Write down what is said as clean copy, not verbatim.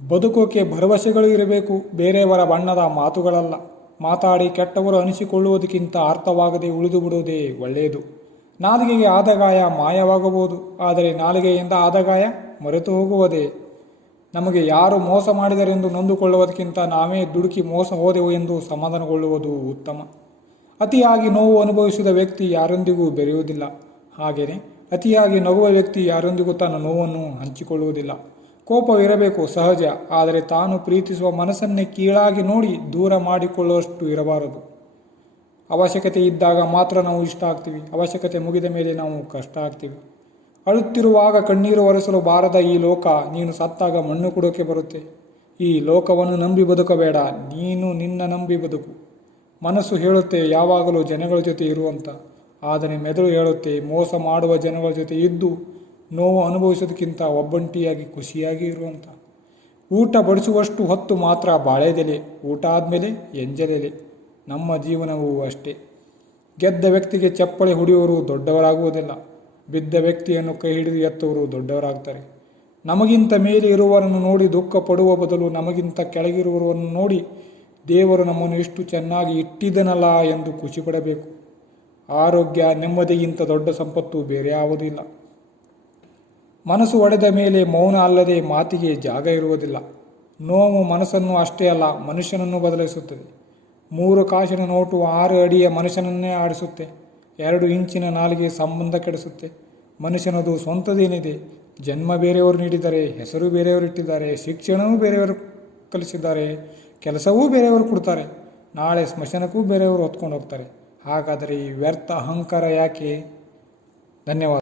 ಬದುಕೋಕೆ ಭರವಸೆಗಳು ಇರಬೇಕು, ಬೇರೆಯವರ ಬಣ್ಣದ ಮಾತುಗಳಲ್ಲ. ಮಾತಾಡಿ ಕೆಟ್ಟವರು ಅನಿಸಿಕೊಳ್ಳುವುದಕ್ಕಿಂತ ಅರ್ಥವಾಗದೆ ಉಳಿದು ಬಿಡುವುದೇ ಒಳ್ಳೆಯದು. ನಾಲಿಗೆಗೆ ಆದ ಗಾಯ ಮಾಯವಾಗಬಹುದು, ಆದರೆ ನಾಲಿಗೆಯಿಂದ ಆದ ಗಾಯ ಮರೆತು ಹೋಗುವುದೇ. ನಮಗೆ ಯಾರು ಮೋಸ ಮಾಡಿದರೆಂದು ನೊಂದುಕೊಳ್ಳುವುದಕ್ಕಿಂತ ನಾವೇ ದುಡುಕಿ ಮೋಸ ಹೋದೆವು ಎಂದು ಸಮಾಧಾನಗೊಳ್ಳುವುದು ಉತ್ತಮ. ಅತಿಯಾಗಿ ನೋವು ಅನುಭವಿಸಿದ ವ್ಯಕ್ತಿ ಯಾರೊಂದಿಗೂ ಬೆರೆಯುವುದಿಲ್ಲ. ಹಾಗೆಯೇ ಅತಿಯಾಗಿ ನಗುವ ವ್ಯಕ್ತಿ ಯಾರೊಂದಿಗೂ ತನ್ನ ನೋವನ್ನು ಹಂಚಿಕೊಳ್ಳುವುದಿಲ್ಲ. ಕೋಪವಿರಬೇಕು ಸಹಜ, ಆದರೆ ತಾನು ಪ್ರೀತಿಸುವ ಮನಸ್ಸನ್ನೇ ಕೀಳಾಗಿ ನೋಡಿ ದೂರ ಮಾಡಿಕೊಳ್ಳುವಷ್ಟು ಇರಬಾರದು. ಅವಶ್ಯಕತೆ ಇದ್ದಾಗ ಮಾತ್ರ ನಾವು ಇಷ್ಟ ಆಗ್ತೀವಿ, ಅವಶ್ಯಕತೆ ಮುಗಿದ ಮೇಲೆ ನಾವು ಕಷ್ಟ ಆಗ್ತೀವಿ. ಅಳುತ್ತಿರುವಾಗ ಕಣ್ಣೀರು ಒರೆಸಲು ಬಾರದ ಈ ಲೋಕ ನೀನು ಸತ್ತಾಗ ಮಣ್ಣು ಕೊಡೋಕೆ ಬರುತ್ತೆ. ಈ ಲೋಕವನ್ನು ನಂಬಿ ಬದುಕಬೇಡ, ನೀನು ನಿನ್ನ ನಂಬಿ ಬದುಕು. ಮನಸ್ಸು ಹೇಳುತ್ತೆ ಯಾವಾಗಲೂ ಜನಗಳ ಜೊತೆ ಇರುವಂತ, ಆದರೆ ಮೆದುಳು ಹೇಳುತ್ತೆ ಮೋಸ ಮಾಡುವ ಜನಗಳ ಜೊತೆ ಇದ್ದು ನೋವು ಅನುಭವಿಸೋದಕ್ಕಿಂತ ಒಬ್ಬಂಟಿಯಾಗಿ ಖುಷಿಯಾಗಿ ಇರುವಂತ. ಊಟ ಬಡಿಸುವಷ್ಟು ಹೊತ್ತು ಮಾತ್ರ ಬಾಳೆದೆಲೆ, ಊಟ ಆದಮೇಲೆ ಎಂಜಲೆಲೆ. ನಮ್ಮ ಜೀವನವೂ ಅಷ್ಟೇ. ಗೆದ್ದ ವ್ಯಕ್ತಿಗೆ ಚಪ್ಪಳೆ ಹೊಡೆಯುವವರು ದೊಡ್ಡವರಾಗುವುದಿಲ್ಲ, ಬಿದ್ದ ವ್ಯಕ್ತಿಯನ್ನು ಕೈ ಹಿಡಿದು ಎತ್ತುವರು ದೊಡ್ಡವರಾಗ್ತಾರೆ. ನಮಗಿಂತ ಮೇಲೆ ಇರುವವರನ್ನು ನೋಡಿ ದುಃಖ ಪಡುವ ಬದಲು ನಮಗಿಂತ ಕೆಳಗಿರುವವರನ್ನು ನೋಡಿ ದೇವರು ನಮ್ಮನ್ನು ಇಷ್ಟು ಚೆನ್ನಾಗಿ ಇಟ್ಟಿದ್ದನಲ್ಲ ಎಂದು ಖುಷಿ ಪಡಬೇಕು. ಆರೋಗ್ಯ ನೆಮ್ಮದಿಗಿಂತ ದೊಡ್ಡ ಸಂಪತ್ತು ಬೇರೆ ಯಾವುದಿಲ್ಲ. ಮನಸ್ಸು ಒಡೆದ ಮೇಲೆ ಮೌನ ಅಲ್ಲದೆ ಮಾತಿಗೆ ಜಾಗ ಇರುವುದಿಲ್ಲ. ನೋವು ಮನಸ್ಸನ್ನು ಅಷ್ಟೇ ಅಲ್ಲ, ಮನುಷ್ಯನನ್ನು ಬದಲಿಸುತ್ತದೆ. 3 ಕಾಸಿನ ನೋಟು 6 ಅಡಿಯ ಮನುಷ್ಯನನ್ನೇ ಆಡಿಸುತ್ತೆ. 2 ಇಂಚಿನ ನಾಲಿಗೆ ಸಂಬಂಧ ಕೆಡಿಸುತ್ತೆ. ಮನುಷ್ಯನದು ಸ್ವಂತದೇನಿದೆ? ಜನ್ಮ ಬೇರೆಯವರು ನೀಡಿದ್ದಾರೆ, ಹೆಸರು ಬೇರೆಯವರು ಇಟ್ಟಿದ್ದಾರೆ, ಶಿಕ್ಷಣವೂ ಬೇರೆಯವರು ಕಲಿಸಿದ್ದಾರೆ, ಕೆಲಸವೂ ಬೇರೆಯವರು ಕೊಡ್ತಾರೆ, ನಾಳೆ ಸ್ಮಶಾನಕ್ಕೂ ಬೇರೆಯವರು ಹೊತ್ಕೊಂಡು ಹೋಗ್ತಾರೆ. ಹಾಗಾದರೆ ಈ ವ್ಯರ್ಥ ಅಹಂಕಾರ ಯಾಕೆ? ಧನ್ಯವಾದ.